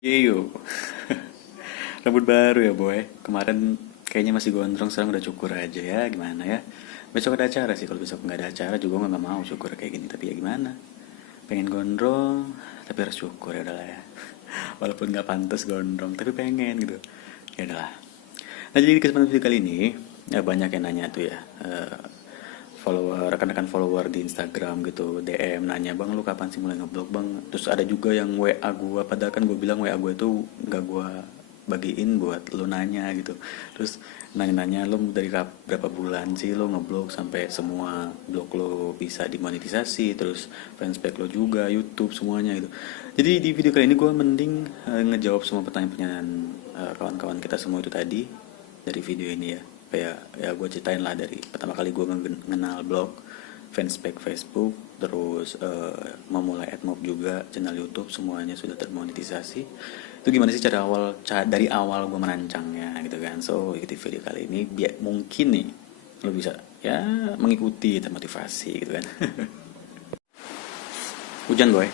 Yeyo, rambut baru ya boy. Kemarin kayaknya masih gondrong, sekarang udah cukur aja ya. Gimana ya? Besok ada acara sih. Kalau besok nggak ada acara juga nggak mau cukur kayak gini. Tapi ya gimana? Pengen gondrong, tapi harus cukur ya udahlah ya. Walaupun nggak pantas gondrong, tapi pengen gitu. Ya udahlah. Nah jadi di kesempatan video kali ini ya banyak yang nanya tuh ya. Follower rekan-rekan follower di Instagram gitu DM nanya, bang lu kapan sih mulai ngeblog bang. Terus ada juga yang WA gua, padahal kan gue bilang WA gue itu nggak gua bagiin buat lu nanya gitu. Terus nanya-nanya, lu dari berapa bulan sih lu ngeblog sampai semua blog lo bisa dimonetisasi, terus fanspage lo juga YouTube semuanya gitu. Jadi di video kali ini gue mending ngejawab semua pertanyaan-pertanyaan kawan-kawan kita semua itu tadi dari video ini ya. Ya gue ceritain lah dari pertama kali gue mengenal blog, fanspage Facebook, terus memulai AdMob juga, channel YouTube semuanya sudah termonetisasi. Itu gimana sih dari awal gue merancangnya gitu kan. So ikuti video kali ini biar mungkin nih lo bisa ya mengikuti, termotivasi gitu kan. Hujan boy,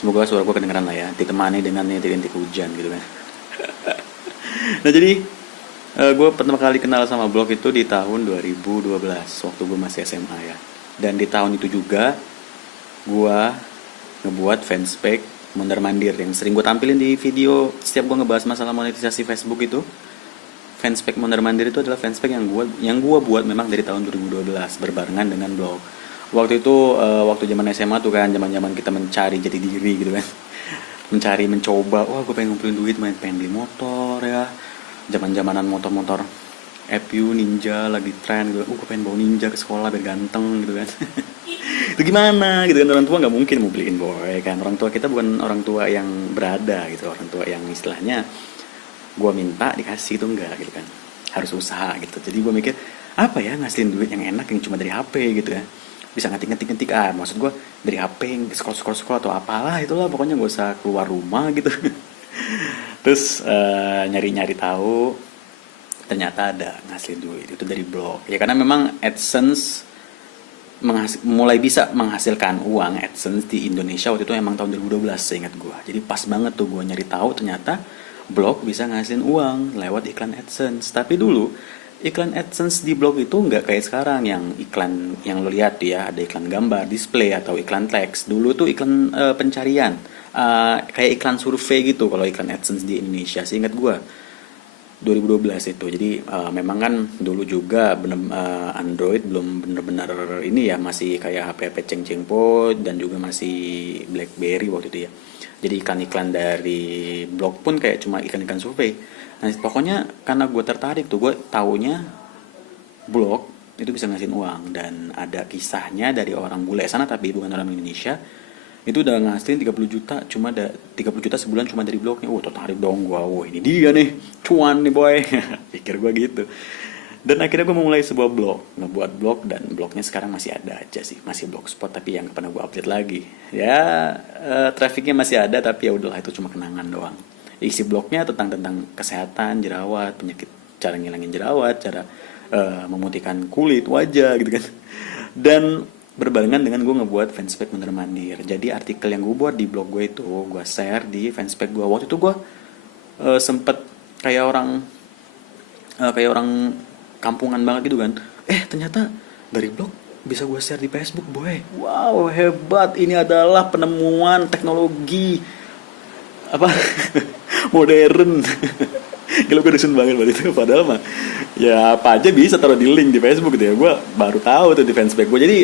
semoga suara gue kedengeran lah ya, ditemani dengan rintik-rintik hujan gitu kan. Nah jadi gue pertama kali kenal sama blog itu di tahun 2012 waktu gue masih SMA ya. Dan di tahun itu juga gue ngebuat fanspage mondar mandir yang sering gue tampilin di video setiap gue ngebahas masalah monetisasi Facebook itu. Fanspage mondar mandir itu adalah fanspage yang gue buat memang dari tahun 2012 berbarengan dengan blog. Waktu itu waktu zaman SMA tuh kan, zaman kita mencari jati diri gitu kan. Mencoba, wah gue pengen ngumpulin duit, pengen beli motor ya, zaman-zamanan motor-motor FU Ninja lagi tren gitu. Gue pengen bawa Ninja ke sekolah biar ganteng gitu kan. Itu gimana gitu kan, orang tua nggak mungkin mau beliin boy kan. Orang tua kita bukan orang tua yang berada gitu, orang tua yang istilahnya gue minta dikasih itu enggak gitu kan, harus usaha gitu. Jadi gue mikir apa ya ngasilin duit yang enak yang cuma dari HP gitu ya, bisa ngetik maksud gue dari HP scroll atau apalah itulah, pokoknya gak usah keluar rumah gitu. Terus nyari-nyari tahu ternyata ada ngasilin duit itu dari blog ya, karena memang AdSense mulai bisa menghasilkan uang AdSense di Indonesia waktu itu emang tahun 2012 seingat gue. Jadi pas banget tuh gue nyari tahu ternyata blog bisa ngasilin uang lewat iklan AdSense. Tapi dulu iklan AdSense di blog itu nggak kayak sekarang yang iklan yang lo lihat ya, ada iklan gambar, display atau iklan teks. Dulu tuh iklan pencarian, kayak iklan survei gitu kalau iklan AdSense di Indonesia seingat gue 2012 itu. Jadi memang kan dulu juga Android belum benar-benar ini ya, masih kayak HP-HP ceng-cengpo dan juga masih BlackBerry waktu itu ya. Jadi iklan-iklan dari blog pun kayak cuma iklan-iklan survei. Nah pokoknya karena gue tertarik tuh, gue taunya blog itu bisa ngasihin uang, dan ada kisahnya dari orang bule sana tapi bukan orang Indonesia. Itu udah ngasihin 30 juta, cuma ada 30 juta sebulan cuma dari blognya. Tertarik dong gue, ini dia nih cuan nih boy. Pikir gue gitu. Dan akhirnya gue memulai sebuah blog, ngebuat blog, dan blognya sekarang masih ada aja sih, masih blogspot tapi yang pernah gue update lagi ya. Trafficnya masih ada tapi ya udahlah, itu cuma kenangan doang. Isi blognya tentang kesehatan jerawat, penyakit, cara ngilangin jerawat, cara memutihkan kulit wajah gitu kan. Dan berbarengan dengan gue ngebuat fanspage mondar mandir. Jadi artikel yang gue buat di blog gue itu gue share di fanspage gue. Waktu itu gue sempet kayak orang kampungan banget gitu kan. Ternyata dari blog bisa gue share di Facebook boy. Wow hebat, ini adalah penemuan teknologi apa modern. Gila, gue dusun banget waktu itu. Padahal mah ya apa aja bisa taruh di link di Facebook gitu ya. Gue baru tahu tuh di fanspage gue. Jadi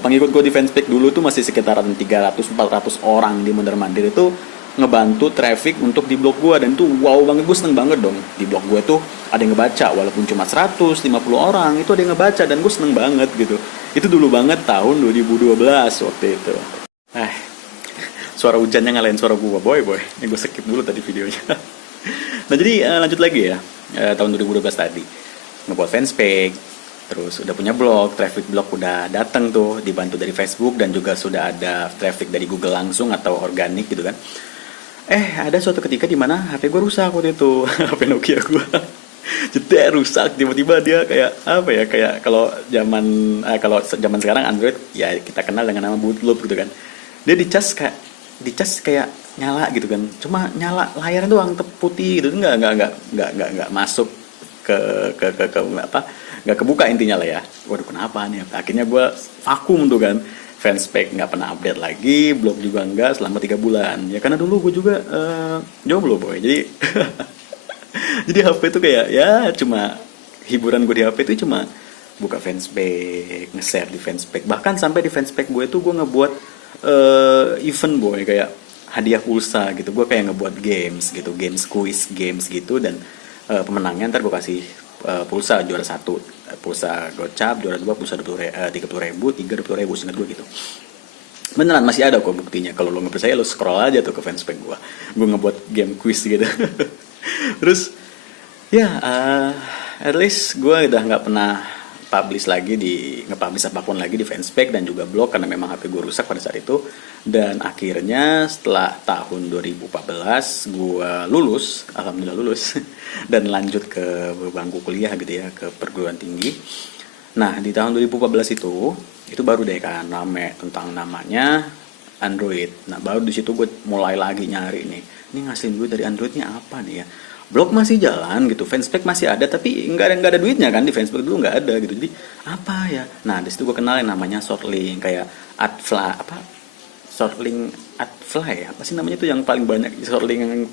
pengikut gue di fanspage dulu tuh masih sekitaran 300-400 orang di mondar mandir itu ngebantu traffic untuk di blog gue. Dan itu wow banget, gue seneng banget dong. Di blog gue tuh ada yang ngebaca, walaupun cuma 150 orang itu ada yang ngebaca, dan gue seneng banget gitu. Itu dulu banget tahun 2012 waktu itu. Suara hujannya ngalahin suara gue boy. Ini gue skip dulu tadi videonya. Nah jadi lanjut lagi ya, tahun 2012 tadi ngebuat fanspage, terus udah punya blog, traffic blog udah datang tuh, dibantu dari Facebook, dan juga sudah ada traffic dari Google langsung atau organik gitu kan. Ada suatu ketika di mana HP gue rusak waktu itu. HP Nokia gue jeder rusak, tiba-tiba dia kayak apa ya, kayak kalau zaman sekarang Android ya kita kenal dengan nama boot loop gitu kan. Dia dicas kayak nyala gitu kan, cuma nyala layar doang putih gitu, nggak masuk ke apa, nggak kebuka intinya lah ya. Waduh, kenapa nih, akhirnya gue vakum tuh kan, fanspage nggak pernah update lagi, blog juga nggak selama 3 bulan ya, karena dulu gue juga jomblo boy, jadi jadi HP itu kayak ya cuma hiburan gue di HP itu cuma buka fanspage, nge-share di fanspage. Bahkan sampai di fanspage gue itu gue ngebuat event boy, kayak hadiah pulsa gitu. Gue kayak ngebuat games gitu, games quiz, games gitu, dan pemenangnya ntar gue kasih pulsa juara 1, pulsa gocap, juara 2 pulsa 30.000, 3 20.000, singkat gue gitu. Beneran masih ada kok buktinya. Kalau lo nggak percaya lo scroll aja tuh ke fanspage gue ngebuat game quiz gitu. Terus ya at least gue udah nggak pernah publish lagi nge-publish apapun lagi di fanspage dan juga blog, karena memang HP gue rusak pada saat itu. Dan akhirnya setelah tahun 2014 gue lulus, alhamdulillah lulus dan lanjut ke bangku kuliah gitu ya, ke perguruan tinggi. Nah, di tahun 2014 itu baru deh kan rame tentang namanya Android. Nah, baru di situ gue mulai lagi nyari nih. Ini ngasihin duit dari Androidnya apa nih ya? Blog masih jalan gitu, fanspage masih ada, tapi nggak ada duitnya kan, di fanspage dulu nggak ada gitu. Jadi apa ya? Nah, di situ gue kenal yang namanya shortlink, kayak Adfly apa? Shortlink Adfly apa sih namanya tuh, yang paling banyak shortlink yang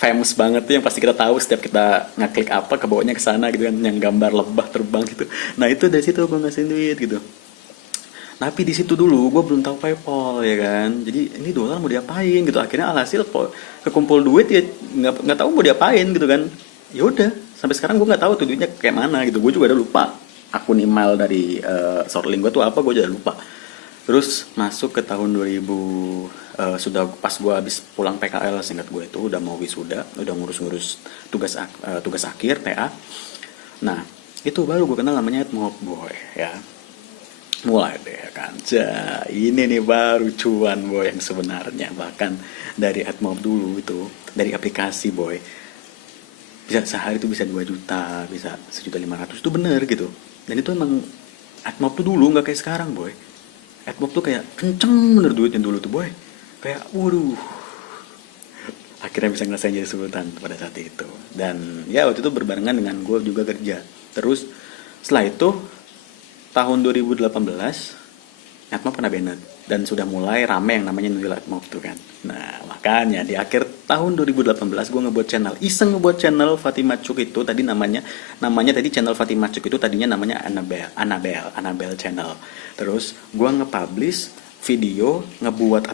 famous banget tuh, yang pasti kita tahu setiap kita ngeklik apa kebawanya ke sana gitu kan, yang gambar lebah terbang gitu. Nah itu dari situ gue ngasihin duit gitu. Tapi di situ dulu gue belum tahu PayPal ya kan, jadi ini dolar mau diapain gitu. Akhirnya alhasil kekumpul duit ya nggak tahu mau diapain gitu kan. Ya udah, sampai sekarang gue nggak tahu tuh duitnya kayak mana gitu. Gue juga udah lupa akun email dari Shortlink gue tuh apa, gue udah lupa. Terus masuk ke tahun 2000, sudah pas gue habis pulang PKL, singkat gue itu udah mau wisuda, udah ngurus-ngurus tugas akhir TA. Nah itu baru gue kenal namanya AdMob boy ya. Mulai deh kan, ini nih baru cuan boy yang sebenarnya. Bahkan dari AdMob dulu itu, dari aplikasi boy, bisa sehari itu bisa 2 juta, bisa 1.500.000 itu bener gitu. Dan itu emang AdMob tuh dulu nggak kayak sekarang boy. AdMob tuh kayak kenceng bener duitnya dulu tuh boy, kayak waduh. Akhirnya bisa ngerasain jadi sultan pada saat itu. Dan ya waktu itu berbarengan dengan gue juga kerja. Terus setelah itu tahun 2018 AdMob kena banned dan sudah mulai rame yang namanya Nuyul AdMob tuh kan. Nah makanya di akhir tahun 2018 gue ngebuat channel, iseng ngebuat channel Fatima Cuk itu. Tadi namanya tadi channel Fatima Cuk itu tadinya namanya Annabelle channel. Terus gue nge-publish video, ngebuat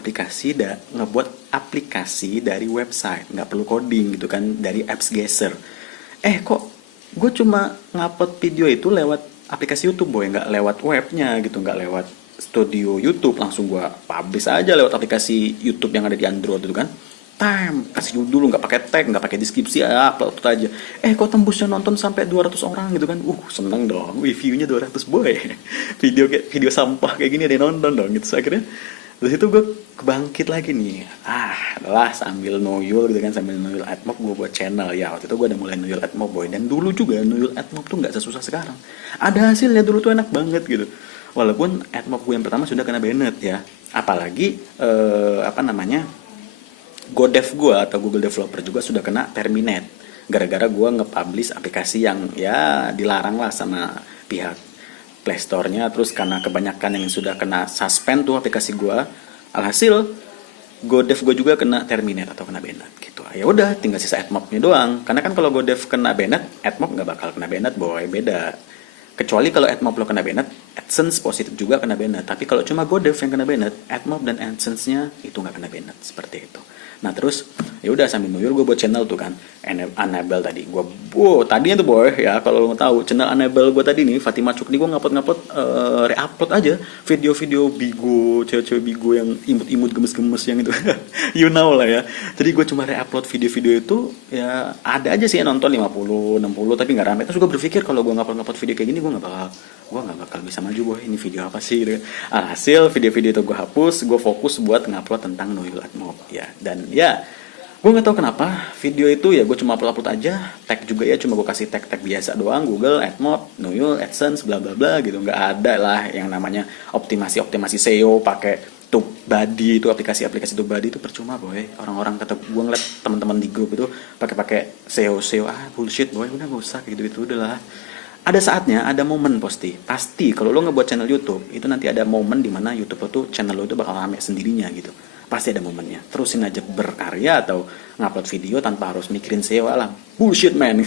aplikasi dari website, nggak perlu coding gitu kan, dari apps Geser. Kok gue cuma ngupload video itu lewat aplikasi YouTube boy, nggak lewat webnya gitu, nggak lewat studio YouTube, langsung gua publish aja lewat aplikasi YouTube yang ada di Android itu kan. Kasih dulu, nggak pakai tag, nggak pakai deskripsi, upload aja. Kok tembusnya nonton sampai 200 orang gitu kan. Seneng dong, view-nya 200 boy. Video sampah kayak gini ada yang nonton dong gitu. So, akhirnya dari situ gue kebangkit lagi nih. Adalah sambil Nuyul gitu kan, sambil Nuyul AdMob gue buat channel. Ya waktu itu gue udah mulai Nuyul AdMob boy. Dan dulu juga Nuyul AdMob tuh nggak sesusah sekarang. Ada hasilnya, dulu tuh enak banget gitu. Walaupun AdMob gue yang pertama sudah kena banned ya. Apalagi GoDev gue atau Google Developer juga sudah kena terminate. Gara-gara gue nge-publish aplikasi yang ya dilarang lah sama pihak Play Store-nya. Terus karena kebanyakan yang sudah kena suspend tuh aplikasi gue, alhasil GoDev gue juga kena terminate atau kena banned gitu. Ya udah, tinggal sisa AdMob-nya doang. Karena kan kalau GoDev kena banned, AdMob nggak bakal kena banned boy, beda. Kecuali kalau AdMob lo kena banned, AdSense positif juga kena banned. Tapi kalau cuma GoDev yang kena banned, AdMob dan AdSense-nya itu nggak kena banned, seperti itu. Nah terus ya udah sambil Nuyul gue buat channel tuh kan, Annabelle tadi gue tadinya tuh boy ya, kalau lo mau tahu channel Annabelle gue tadi nih Fatima Cuk nih, gue ngupload reupload aja video-video bigo, cewek-cewek bigo yang imut-imut gemes-gemes yang itu you know lah ya. Jadi gue cuma reupload video-video itu, ya ada aja sih yang nonton 50, 60 tapi nggak rame. Terus gue berpikir kalau gue ngupload video kayak gini gue nggak bakal bisa maju boy, ini video apa sih gitu. Alhasil video-video itu gue hapus, gue fokus buat ngupload tentang Nuyul AdMob ya. Dan ya gue nggak tahu kenapa video itu ya gue cuma upload aja, tag juga ya cuma gue kasih tag biasa doang, Google, AdMob, Nuyul, AdSense, bla bla bla gitu. Nggak ada lah yang namanya optimasi SEO pakai TubeBuddy itu, aplikasi-aplikasi TubeBuddy itu percuma boy. Orang-orang kata gue ngeliat teman-teman di grup itu pakai SEO bullshit boy, udah gak usah kayak gitu udahlah. Ada saatnya, ada momen pasti kalau lo ngebuat channel YouTube itu nanti ada momen dimana YouTube lo tuh, channel lo tuh bakal rame sendirinya gitu, pasti ada momennya. Terusin aja berkarya atau ngupload video tanpa harus mikirin SEO, alam bullshit man.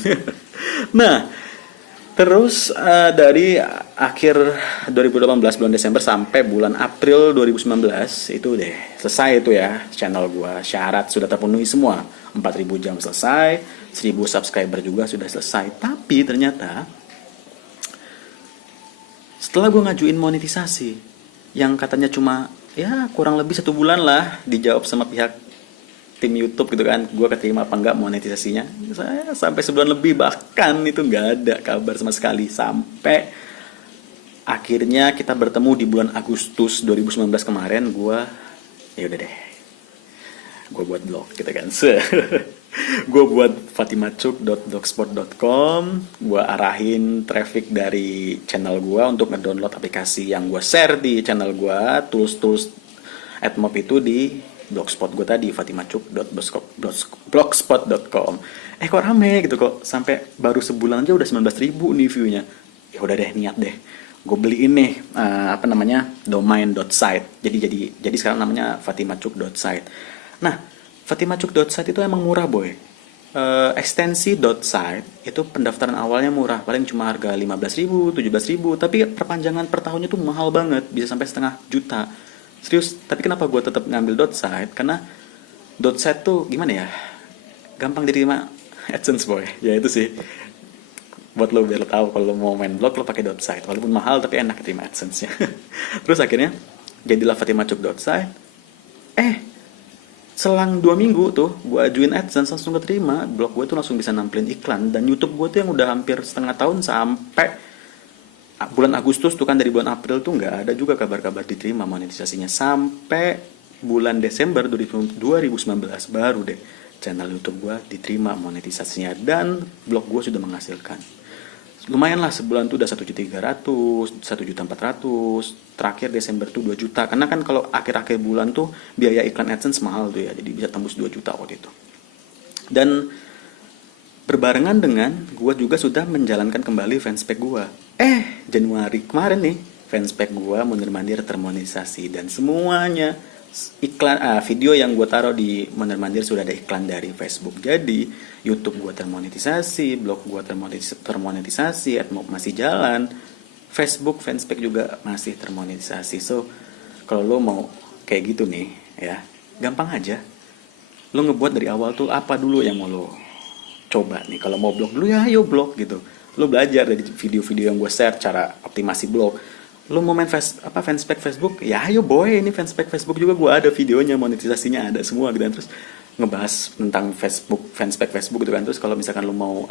Nah, terus dari akhir 2018 bulan Desember sampai bulan April 2019 itu deh selesai itu ya channel gua, syarat sudah terpenuhi semua, 4.000 jam selesai, 1.000 subscriber juga sudah selesai. Tapi ternyata setelah gua ngajuin monetisasi yang katanya cuma ya kurang lebih 1 bulan lah dijawab sama pihak tim YouTube gitu kan, gue keterima apa enggak monetisasinya, saya sampai sebulan lebih bahkan itu nggak ada kabar sama sekali, sampai akhirnya kita bertemu di bulan Agustus 2019 kemarin. Gue ya udah deh, gue buat blog gitu kan. Gue buat fatimacuk.blogspot.com, gue arahin traffic dari channel gue untuk ngedownload aplikasi yang gue share di channel gue, tools AdMob itu di blogspot gue tadi, fatimacuk.blogspot.com. Kok rame gitu, kok sampai baru sebulan aja udah 19.000 nih view-nya. Ya udah deh, niat deh gue beliin nih domain.site. Jadi sekarang namanya fatimacuk.site. Nah, fatimacuk.site itu emang murah boy. Ekstensi.site itu pendaftaran awalnya murah, paling cuma harga 15.000, 17.000, tapi perpanjangan per tahunnya tuh mahal banget, bisa sampai 500.000. Serius, tapi kenapa gue tetap ngambil .site? Karena .site tuh gimana ya, gampang diterima AdSense boy. Ya itu sih, buat lo biar lo tahu kalau lo mau main blog lo pakai .site, walaupun mahal tapi enak diterima AdSense-nya. Terus akhirnya jadilah fatimacuk.site. Selang 2 minggu tuh gue ajuin AdSense, langsung keterima. Blog gue tuh langsung bisa nampilin iklan, dan YouTube gue tuh yang udah hampir setengah tahun sampai bulan Agustus tuh kan, dari bulan April tuh nggak ada juga kabar-kabar diterima monetisasinya. Sampai bulan Desember 2019 baru deh channel YouTube gue diterima monetisasinya, dan blog gue sudah menghasilkan lumayan lah. Sebulan tuh udah 1.300.000, 1.400.000, terakhir Desember tuh 2 juta. Karena kan kalau akhir-akhir bulan tuh biaya iklan AdSense mahal tuh ya, jadi bisa tembus 2 juta waktu itu. Dan berbarengan dengan gue juga sudah menjalankan kembali fanspage gue. Januari kemarin nih fanspage gue mondar-mandir termonetisasi, dan semuanya iklan video yang gue taruh di mondar-mandir sudah ada iklan dari Facebook. Jadi YouTube gue termonetisasi, blog gue termonetisasi, AdMob masih jalan, Facebook fanspage juga masih termonetisasi. So kalau lo mau kayak gitu nih ya, gampang aja. Lo ngebuat dari awal tuh apa dulu yang mau lo coba nih. Kalau mau blog dulu ya ayo blog gitu. Lo belajar dari video-video yang gue share cara optimasi blog. Lo mau main fanspage Facebook, ya ayo boy, ini fanspage Facebook juga gue ada videonya, monetisasinya ada semua gitu kan. Terus ngebahas tentang fanspage Facebook gitu kan. Terus kalau misalkan lo mau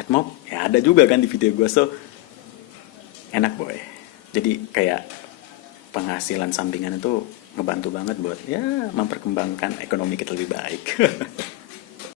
AdMob, ya ada juga kan di video gue. So enak boy. Jadi kayak penghasilan sampingan itu ngebantu banget buat ya memperkembangkan ekonomi kita lebih baik.